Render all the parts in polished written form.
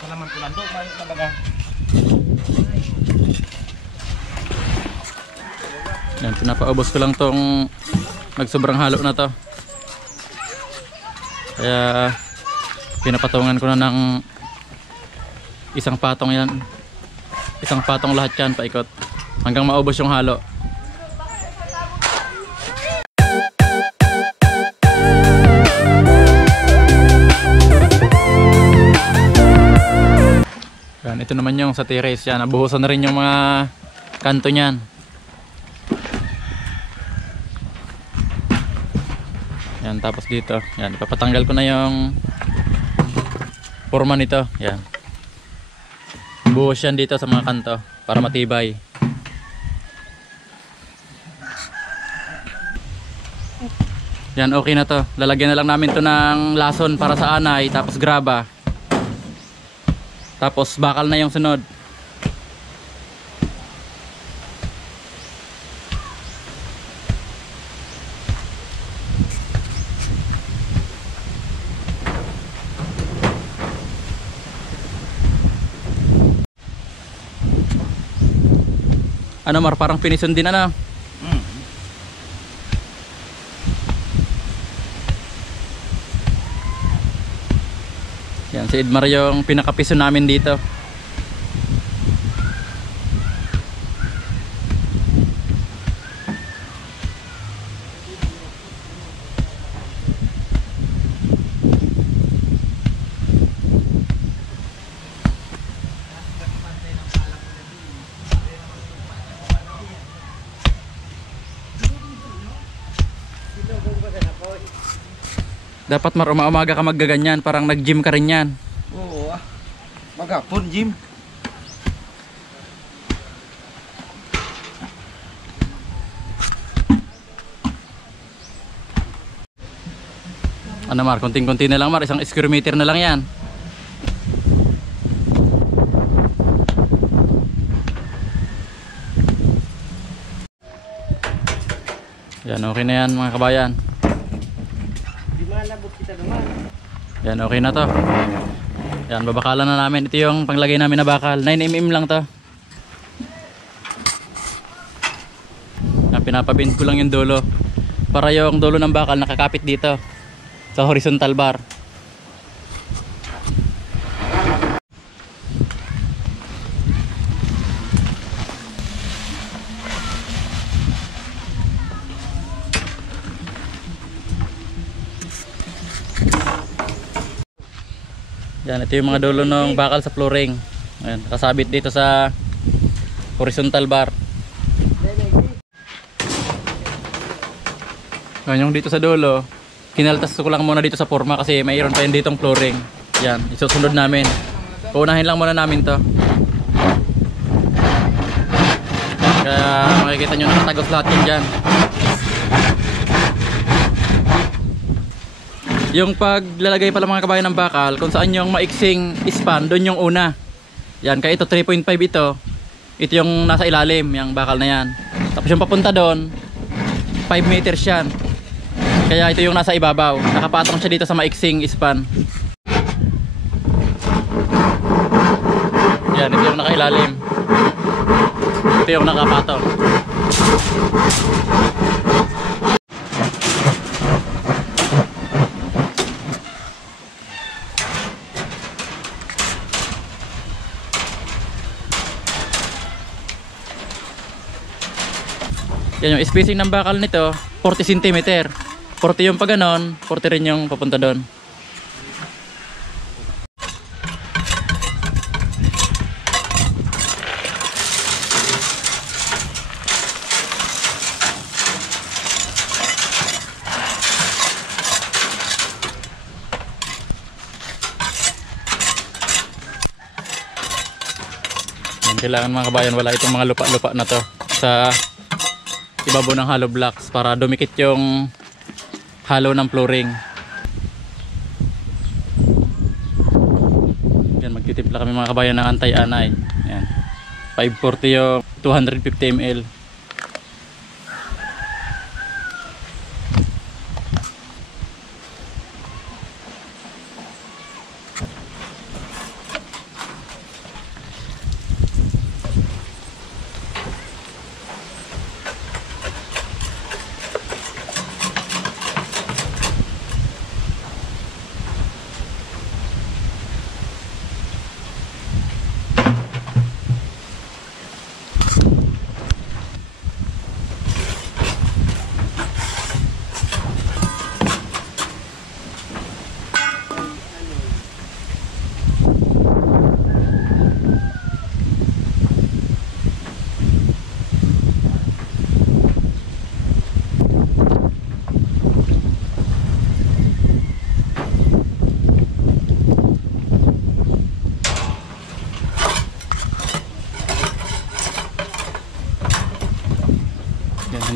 Salaman tulando, may talaga. Yan, pinapaubos ko lang tong nagsobrang halo na to. Kaya pinapatungan ko na ng isang patong yan. Isang patong lahat yan, paikot. Hanggang maubos yung halo. Yan, ito naman yung sa terrace yan. Nabuhusan na rin yung mga kanto niyan. Yan, tapos dito. Yan, ipapatanggal ko na yung forma nito. Yan. Buhos yan dito sa mga kanto para matibay. Yan, okay na to. Lalagyan na lang namin to ng lason para sa anay, tapos graba. Tapos bakal na yung sunod. Ano Mar, parang pinison din ano? Yan, si Edmar yung pinakapiso namin dito. Dapat Mar, umaga ka maggaganyan, parang nag-gym ka rin yan. Oo ah. Magapon, Jim. Ano Mar, konting-konti na lang Mar, isang square meter na lang yan. Yan, okay na yan mga kabayan. Yan, okay na to. Yan, babakalan na namin. Ito yung panglagay namin na bakal. 9mm lang to. Yan, pinapabind ko lang yung dulo para yung dulo ng bakal nakakapit dito sa horizontal bar. Yan, ito yung mga dulo ng bakal sa flooring. Ayan, kasabit dito sa horizontal bar. Ayan, yung dito sa dulo, kinaltas ko lang muna dito sa forma kasi mayroon pa yun ditong flooring. Yan, isusunod namin. Uunahin lang muna namin to. Kaya makikita nyo nakatagos lahat yun dyan. Yung paglalagay pala mga kabayan ng bakal, kung saan yung maiksing span, doon yung una. Yan, kaya ito 3.5 ito. Ito yung nasa ilalim, yung bakal na yan. Tapos yung papunta doon, 5 meters yan. Kaya ito yung nasa ibabaw. Nakapatong siya dito sa maiksing span. Yan, ito yung nakailalim. Ito yung nakapatong. Yan yung spacing ng bakal nito, 40 cm. 40 yung pag ganon, 40 rin yung papunta doon. Yan, kailangan mga kabayan wala itong mga lupa-lupa na to sa ibabaw ng hollow blocks para dumikit yung hollow ng flooring. Yan, magtitimpla kami mga kabayan ng anti-anay. Yan, 540 yung 250 ml.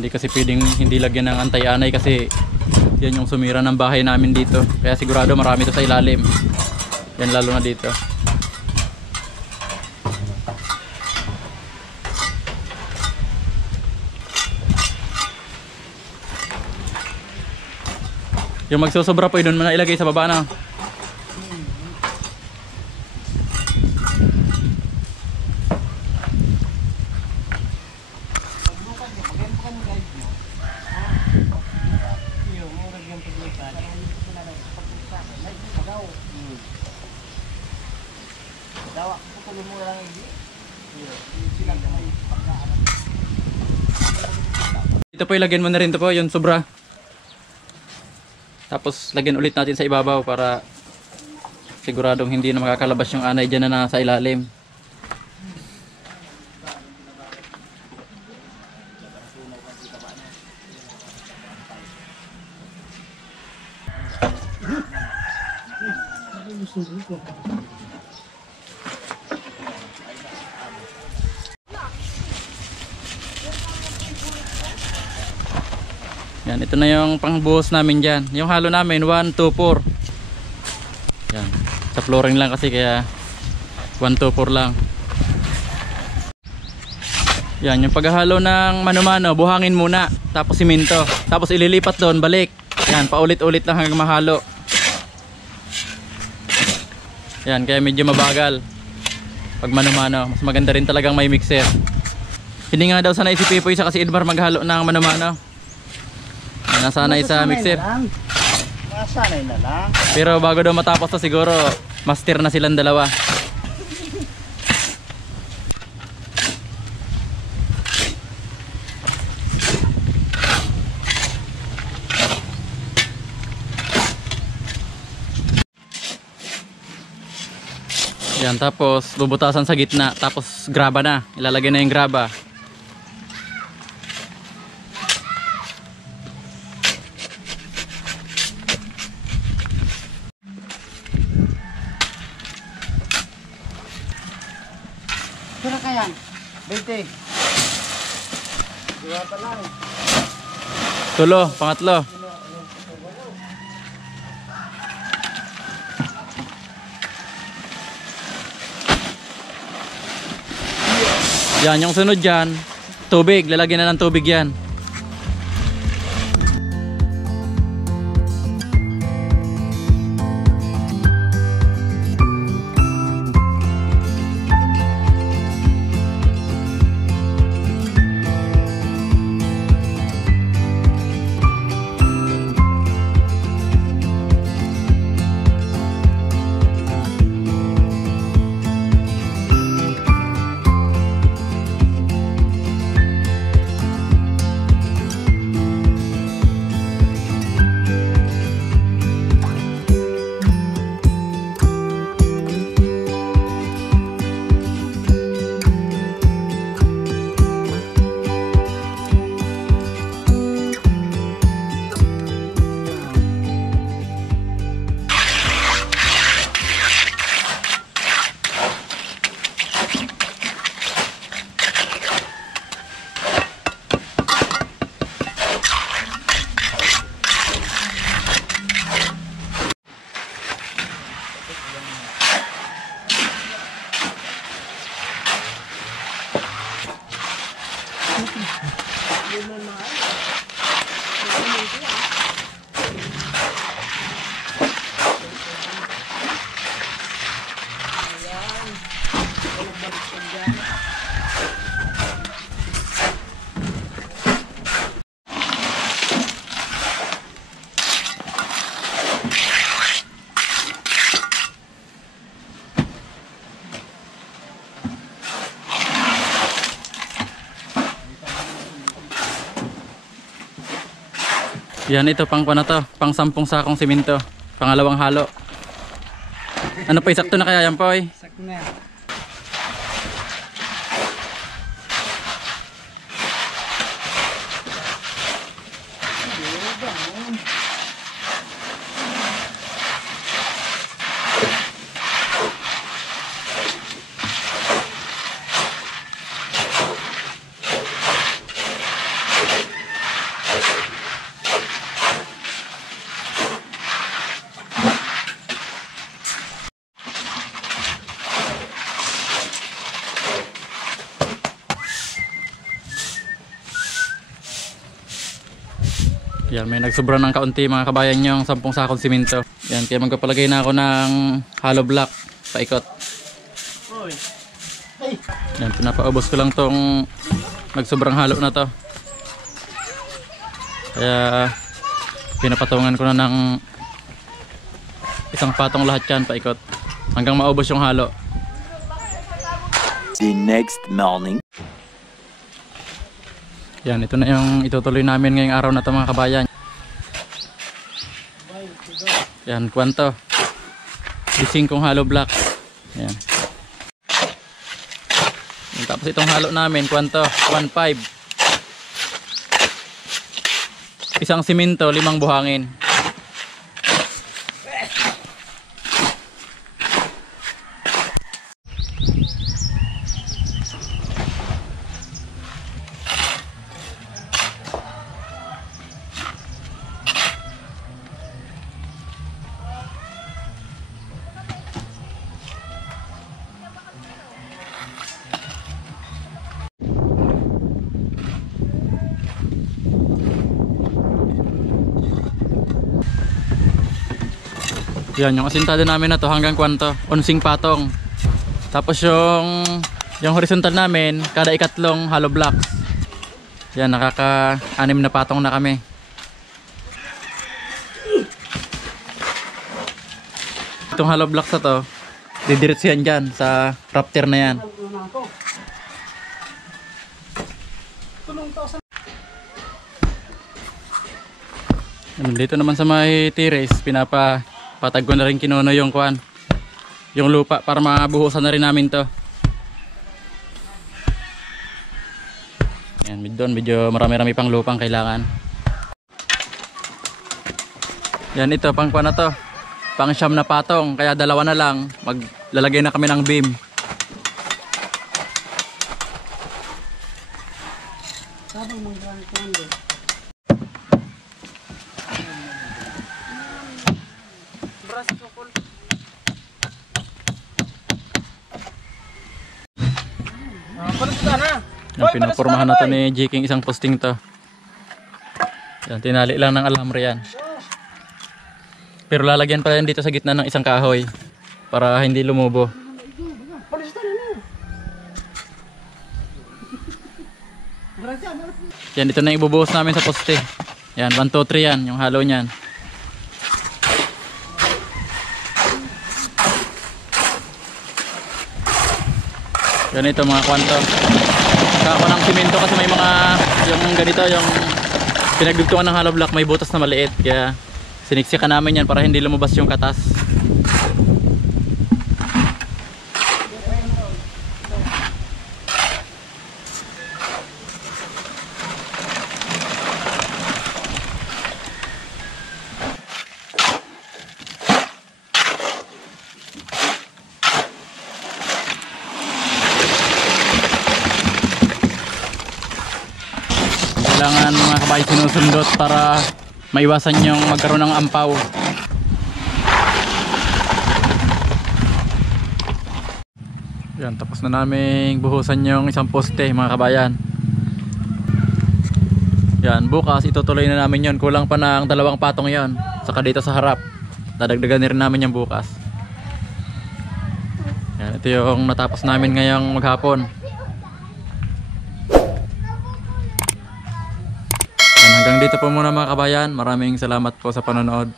Hindi kasi pwedeng hindi lagyan ng antay-anay kasi yan yung sumira ng bahay namin dito. Kaya sigurado marami to sa ilalim. Yan lalo na dito. Yung magsusobra po, doon mo na ilagay sa baba na. Ito po ilagyan mo na rin to po, yung sobra. Tapos lagyan ulit natin sa ibabaw para siguradong hindi na makakalabas yung anay dyan na nasa ilalim. Yan, ito na yung pangbuhos namin dyan. Yung halo namin, 1, 2, 4. Yan, sa flooring lang kasi kaya 1, 2, 4 lang. Yan, yung paghahalo ng mano-mano, buhangin muna. Tapos simento. Tapos ililipat doon, balik. Yan, paulit-ulit lang hanggang mahalo. Yan, kaya medyo mabagal pag mano-mano. Mas maganda rin talagang may mixer. Hindi nga daw sanay si Pipoy sa kasi Edmar maghalo ng mano-mano. Nasanay sa mixer. Nasanay na lang. Pero bago daw matapos to siguro master na silang dalawa. Yan, tapos bubutasan sa gitna, tapos graba na. Ilalagay na yung graba. Sura ka yan? 20. Dua pa lang. Tulo, pangatlo. Yan, yung sunod dyan, tubig. Lalagyan na ng tubig yan. Yan, ito pang na to, pang 10 sakong simento, pangalawang halo. Ano pa, sakto na kaya yan po? Sakto na yan. Yan, may nagsubra ng kaunti mga kabayan yung 10 sakong simento. Yan, kaya magpapalagay na ako ng hollow block paikot. Yan, pinapaubos ko lang tong nagsobrang halo na to. Kaya pinapatungan ko na ng isang patong lahat yan paikot hanggang maubos yung halo. The next morning. Yan, ito na yung itutuloy namin ngayong araw na to mga kabayan. Yan, kwanto. 5 hollow blocks. Yan. Yan, tapos itong halo namin, kwanto? 1.5. Isang simento, 5 buhangin. Yan, yung asintado namin na to hanggang kwanto, 11 patong. Tapos yung horizontal namin, kada ikatlong hollow blocks. Yan, nakaka-6 na patong na kami. Itong hollow blocks na to, didiretso yan dyan sa rafter na yan. Dito naman sa may terrace, patag ko na rin kinuno yung kuan, yung lupa para mabuhusan na rin namin to. Yan, medyo marami-rami pang lupang kailangan. Yan, ito pang kuan na to, pang 9 na patong, kaya 2 na lang, maglalagay na kami ng beam. Yung pinapurmahan na to ni Jiking, isang posting to. Yan, tinali lang ng alambre yan. Pero lalagyan pa yan dito sa gitna ng isang kahoy para hindi lumubo. Yan, ito na yung ibubuhos namin sa poste. Yan, 1, 2, 3 yan, yung halo niyan. Yan, ito mga kwanto. Saka ko ng simento kasi may mga yung ganito, yung pinagdugtungan ng hollow block, may butas na maliit, kaya siniksikan namin yan para hindi lumabas yung katas. Kailangan mga kabayo sinusundot para maiwasan yung magkaroon ng ampaw. Yan, tapos na namin buhusan yung isang poste mga kabayan. Yan, bukas itutuloy na namin yon. Kulang pa ng 2 patong yon. Saka dito sa harap, dadagdagan na rin namin yung bukas. Yan, ito yung natapos namin ngayong maghapon. Hanggang dito po muna mga kabayan. Maraming salamat po sa panonood.